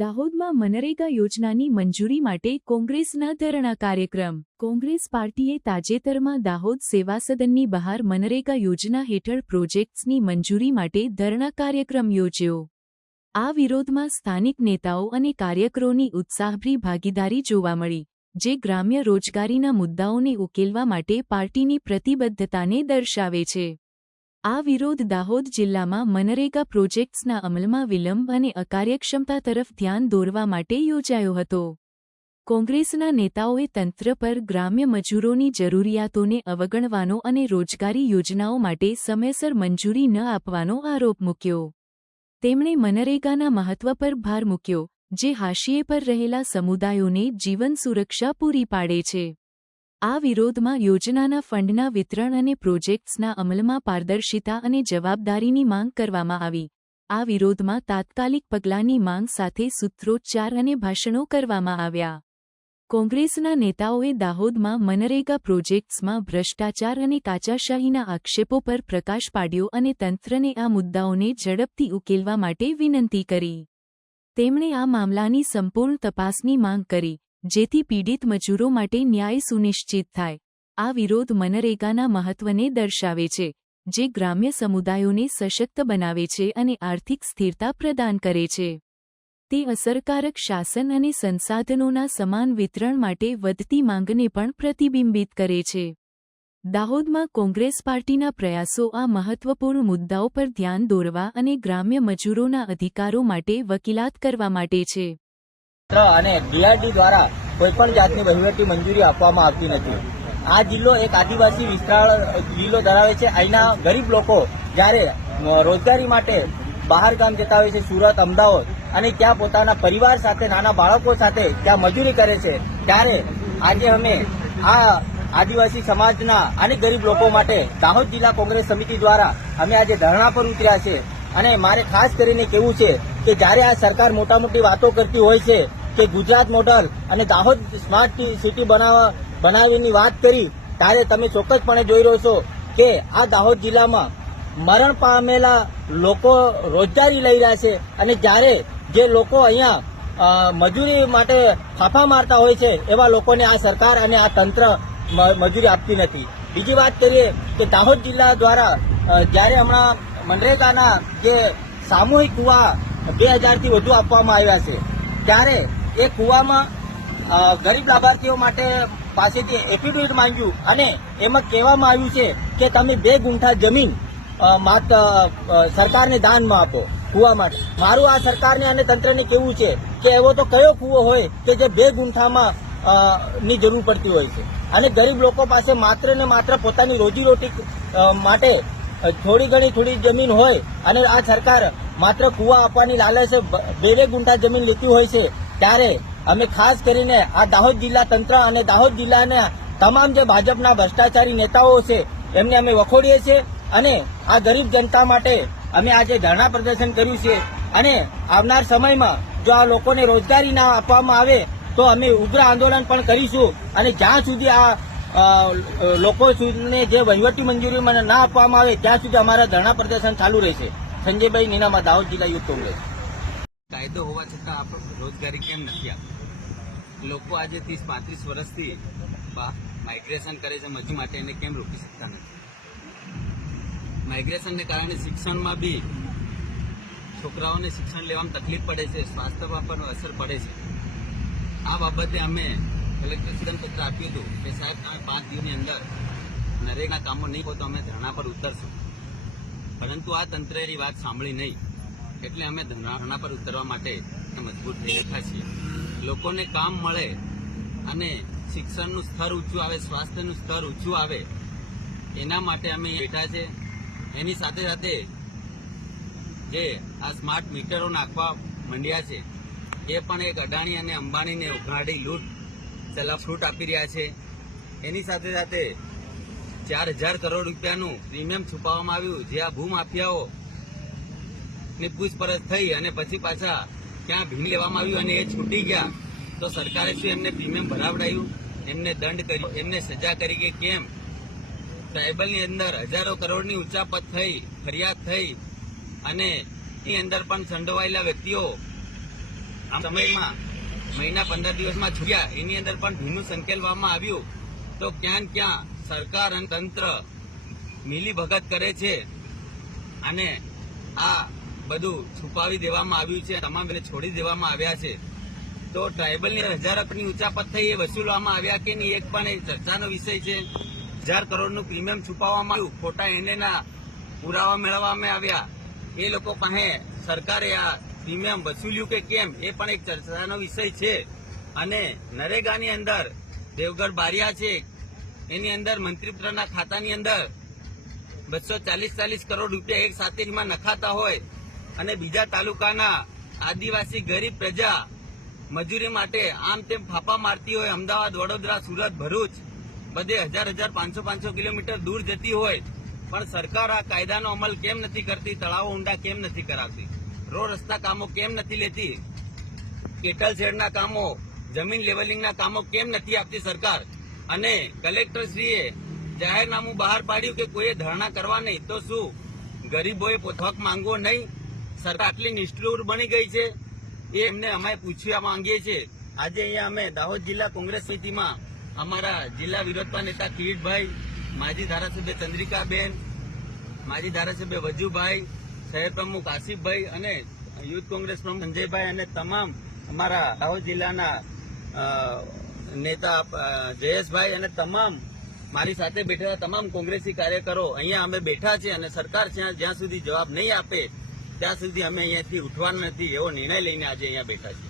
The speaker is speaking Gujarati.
દાહોદમાં મનરેગા યોજનાની મંજૂરી માટે કોંગ્રેસના ધરણા કાર્યક્રમ। કોંગ્રેસ પાર્ટીએ તાજેતરમાં દાહોદ સેવા સદનની બહાર મનરેગા યોજના હેઠળ પ્રોજેક્ટ્સની મંજૂરી માટે ધરણા કાર્યક્રમ યોજ્યો। આ વિરોધમાં સ્થાનિક નેતાઓ અને કાર્યકરોની ઉત્સાહભરી ભાગીદારી જોવા મળી, જે ગ્રામ્ય રોજગારીના મુદ્દાઓને ઉકેલવા માટે પાર્ટીની પ્રતિબદ્ધતાને દર્શાવે છે। આ વિરોધ દાહોદ જિલ્લામાં મનરેગા પ્રોજેક્ટ્સના અમલમાં વિલંબ અને અકાર્યક્ષમતા તરફ ધ્યાન દોરવા માટે યોજાયો હતો। કોંગ્રેસના નેતાઓએ તંત્ર પર ગ્રામ્ય મજૂરોની જરૂરિયાતોને અવગણવાનો અને રોજગારી યોજનાઓ માટે સમયસર મંજૂરી ન આપવાનો આરોપ મૂક્યો। તેમણે મનરેગાના મહત્વ પર ભાર મૂક્યો, જે હાશિએ પર રહેલા સમુદાયોને જીવન સુરક્ષા પૂરી પાડે છે। આ વિરોધમાં યોજનાના ફંડના વિતરણ અને પ્રોજેક્ટ્સના અમલમાં પારદર્શિતા અને જવાબદારીની માંગ કરવામાં આવી। આ વિરોધમાં તાત્કાલિક પગલાંની માંગ સાથે સૂત્રોચ્ચાર અને ભાષણો કરવામાં આવ્યા। કોંગ્રેસના નેતાઓએ દાહોદમાં મનરેગા પ્રોજેક્ટ્સમાં ભ્રષ્ટાચાર અને તાચાશાહીના આક્ષેપો પર પ્રકાશ પાડ્યો અને તંત્રને આ મુદ્દાઓને ઝડપથી ઉકેલવા માટે વિનંતી કરી। તેમણે આ મામલાની સંપૂર્ણ તપાસની માંગ કરી, જેથી પીડિત મજૂરો માટે ન્યાય સુનિશ્ચિત થાય। આ વિરોધ મનરેગાના મહત્વને દર્શાવે છે, જે ગ્રામ્ય સમુદાયોને સશક્ત બનાવે છે અને આર્થિક સ્થિરતા પ્રદાન કરે છે। તે અસરકારક શાસન અને સંસાધનોના સમાન વિતરણ માટે વધતી માંગને પણ પ્રતિબિંબિત કરે છે। દાહોદમાં કોંગ્રેસ પાર્ટીના પ્રયાસો આ મહત્વપૂર્ણ મુદ્દાઓ પર ધ્યાન દોરવા અને ગ્રામ્ય મજૂરોના અધિકારો માટે વકીલાત કરવા માટે છે। અને ડીઆરડી દ્વારા કોઈપણ જાતની વહીવટી મંજૂરી આપવામાં આવતી નથી। આ જિલ્લો એક આદિવાસી વિસ્તાર જિલ્લો ધરાવે છે। અહીંના ગરીબ લોકો જ્યારે રોજગારી માટે બહાર ગામ જતા હોય છે, સુરત, અમદાવાદ, અને ત્યાં પોતાના પરિવાર સાથે, નાના બાળકો સાથે ત્યાં મજૂરી કરે છે, ત્યારે આજે અમે આ આદિવાસી સમાજના અને ગરીબ લોકો માટે દાહોદ જિલ્લા કોંગ્રેસ સમિતિ દ્વારા અમે આજે ધરણા પર ઉતર્યા છે। અને મારે ખાસ કરીને કહેવું છે કે જ્યારે આ સરકાર મોટા મોટી વાતો કરતી હોય છે કે ગુજરાત મોડલ અને દાહોદ સ્માર્ટ સિટી બનાવવાની વાત કરી, ત્યારે તમે ચોક્કસપણે જોઈ રહ્યો છો કે આ દાહોદ જિલ્લામાં મરણ પામેલા લોકો રોજગારી લઈ રહ્યા છે, અને જ્યારે જે લોકો અહીંયા મજૂરી માટે ફાંફા મારતા હોય છે એવા લોકોને આ સરકાર અને આ તંત્ર મજૂરી આપતી નથી। બીજી વાત કરીએ કે દાહોદ જિલ્લા દ્વારા જ્યારે હમણાં મનરેગાના જે સામૂહિક કુવા 2000થી વધુ આપવામાં આવ્યા છે, ત્યારે એ કુવામાં ગરીબ લાભાર્થીઓ માટે પાસેથી એફિડેવિટ માંગ્યું અને એમાં કહેવામાં આવ્યું છે કે તમે 2 ગુંઠા જમીન સરકારને દાનમાં આપો કુવા માટે। મારું આ સરકારને અને તંત્રને કહેવું છે કે એવો તો કયો કુવો હોય કે જે 2 ગુંઠામાં ની જરૂર પડતી હોય છે, અને ગરીબ લોકો પાસે માત્ર ને માત્ર પોતાની રોજીરોટી માટે થોડી જમીન હોય અને આ સરકાર માત્ર કુવા આપવાની લાલચે 2 ગુંઠા જમીન લેતી હોય છે, ત્યારે અમે ખાસ કરીને આ દાહોદ જિલ્લા તંત્ર અને દાહોદ જિલ્લાના તમામ જે ભાજપના ભ્રષ્ટાચારી નેતાઓ છે એમને અમે વખોડીએ છીએ। અને આ ગરીબ જનતા માટે અમે આજે ધરણા પ્રદર્શન કર્યું છે, અને આવનાર સમયમાં જો આ લોકોને રોજગારી ના આપવામાં આવે તો અમે ઉગ્ર આંદોલન પણ કરીશું, અને જ્યાં સુધી આ લોકોને જે વહીવટી મંજૂરી મને ના આપવામાં આવે ત્યાં સુધી અમારા ધરણા પ્રદર્શન ચાલુ રહેશે। સંજયભાઈ નીનામા, દાહોદ જિલ્લા યુથ કોંગ્રેસ। કાયદો હોવા છતાં આપણે રોજગારી કેમ નથી આપતા? લોકો આજે 30-35 વર્ષથી માઇગ્રેશન કરે છે મજૂરી માટે, એને કેમ રોકી શકતા નથી? માઇગ્રેશનને કારણે શિક્ષણમાં બી છોકરાઓને શિક્ષણ લેવામાં તકલીફ પડે છે, સ્વાસ્થ્યમાં પણ અસર પડે છે। આ બાબતે અમે કલેક્ટર પત્ર આપ્યું હતું કે સાહેબ તમે 5 દિવસની અંદર નરેગાના કામો નહીં હોય તો અમે ધરણા પર ઉતરશું, પરંતુ આ તંત્રે એ વાત સાંભળી નહીં, એટલે અમે ધરણા પર ઉતરવા માટે મજબૂર થઈ રહ્યા છીએ। લોકોને કામ મળે અને શિક્ષણનું સ્તર ઊંચું આવે, સ્વાસ્થ્યનું સ્તર ઊંચું આવે, એના માટે અમે બેઠા છે। એની સાથે સાથે જે આ સ્માર્ટ મીટરો નાખવા માંડ્યા છે એ પણ એક અદાણી અને અંબાણીને ઉઘાડી લૂંટ છૂટ આપી રહ્યા છે। એની સાથે સાથે 4000 કરોડ રૂપિયાનું પ્રીમિયમ છુપાવવામાં આવ્યું, જે આ ભૂમાફિયાઓ ની પૂછપરછ થઈ અને પછી પાછા ક્યાં ભીન લેવામાં આવ્યું અને એ છૂટી ગયા, તો સરકારે શું એમને પ્રીમિયમ ભરાવડાયું, એમને દંડ કર્યો, એમને સજા કરી કે કેમ? ટ્રાયબલની અંદર હજારો કરોડની ઉચાપત થઈ, ફરિયાદ થઈ, અને એની અંદર પણ સંડોવાયેલા વ્યક્તિઓ આ સમયમાં મહિના 15 દિવસમાં છૂટ્યા એની અંદર પણ ભીનું સંકેલવામાં આવ્યું તો ક્યાં ને ક્યાં સરકાર અને તંત્ર મિલીભગત કરે છે અને આ બધું છુપાવી દેવામાં આવ્યું છે. તમામ એને છોડી દેવામાં આવ્યા છે. તો ટ્રાયબલની 1000 કરોડની ઉચાપત થઈ એ વસૂલવામાં આવ્યા કે નહીં એક પણ એ ચર્ચાનો વિષય છે. 1000 કરોડનું પ્રીમિયમ છુપાવવામાં આવ્યું, ખોટા એનએના પુરાવા મેળવવામાં આવ્યા. એ લોકો પાસે સરકારે આ પ્રીમિયમ વસૂલ્યું કે કેમ એ પણ એક ચર્ચાનો વિષય છે. અને નરેગાની અંદર દેવગઢ બારિયા છે એની અંદર મંત્રીપુત્રના ખાતાની અંદર 240 કરોડ રૂપિયા એક સાથે એમાં નખાતા હોય અને બીજા તાલુકાના આદિવાસી ગરીબ પ્રજા મજૂરી માટે આમ તેમ ફાફા મારતી હોય, અમદાવાદ, વડોદરા, સુરત, ભરૂચ બધે 1000 500 કિલોમીટર દૂર જતી હોય, પણ સરકાર આ કાયદાનો અમલ કેમ નથી કરતી? તળાવો ઊંડા કેમ નથી કરાવતી? રોડ રસ્તા કામો કેમ નથી લેતી? કેટલ શેડના કામો, જમીન લેવલિંગના કામો કેમ નથી આપતી સરકાર? અને કલેક્ટરશ્રીએ જાહેરનામું બહાર પાડ્યું કે કોઈએ ધરણા કરવા નહીં, તો શું ગરીબોએ હક માંગવો નહીં? સરકાર આટલી નિષ્ઠુર બની ગઈ છે એ એમને અમે પૂછવા માંગીએ છીએ. આજે અહીંયા અમે દાહોદ જિલ્લા કોંગ્રેસ સમિતિમાં અમારા જિલ્લા વિરોધપક્ષ નેતા કિરીટભાઈ, માજી ધારાસભ્ય ચંદ્રિકાબેન, માજી ધારાસભ્ય વજુભાઈ, શહેર પ્રમુખ આસિફભાઈ અને યુથ કોંગ્રેસ પ્રમુખ સંજયભાઈ અને તમામ અમારા દાહોદ જિલ્લાના નેતા જયેશભાઈ અને તમામ મારી સાથે બેઠેલા તમામ કોંગ્રેસી કાર્યકરો અહીંયા અમે બેઠા છે અને સરકાર જ્યાં સુધી જવાબ નહીં આપે ત્યાં સુધી અમે અહીંયાથી ઉઠવાના નથી એવો નિર્ણય લઈને આજે અહીંયા બેઠા છીએ.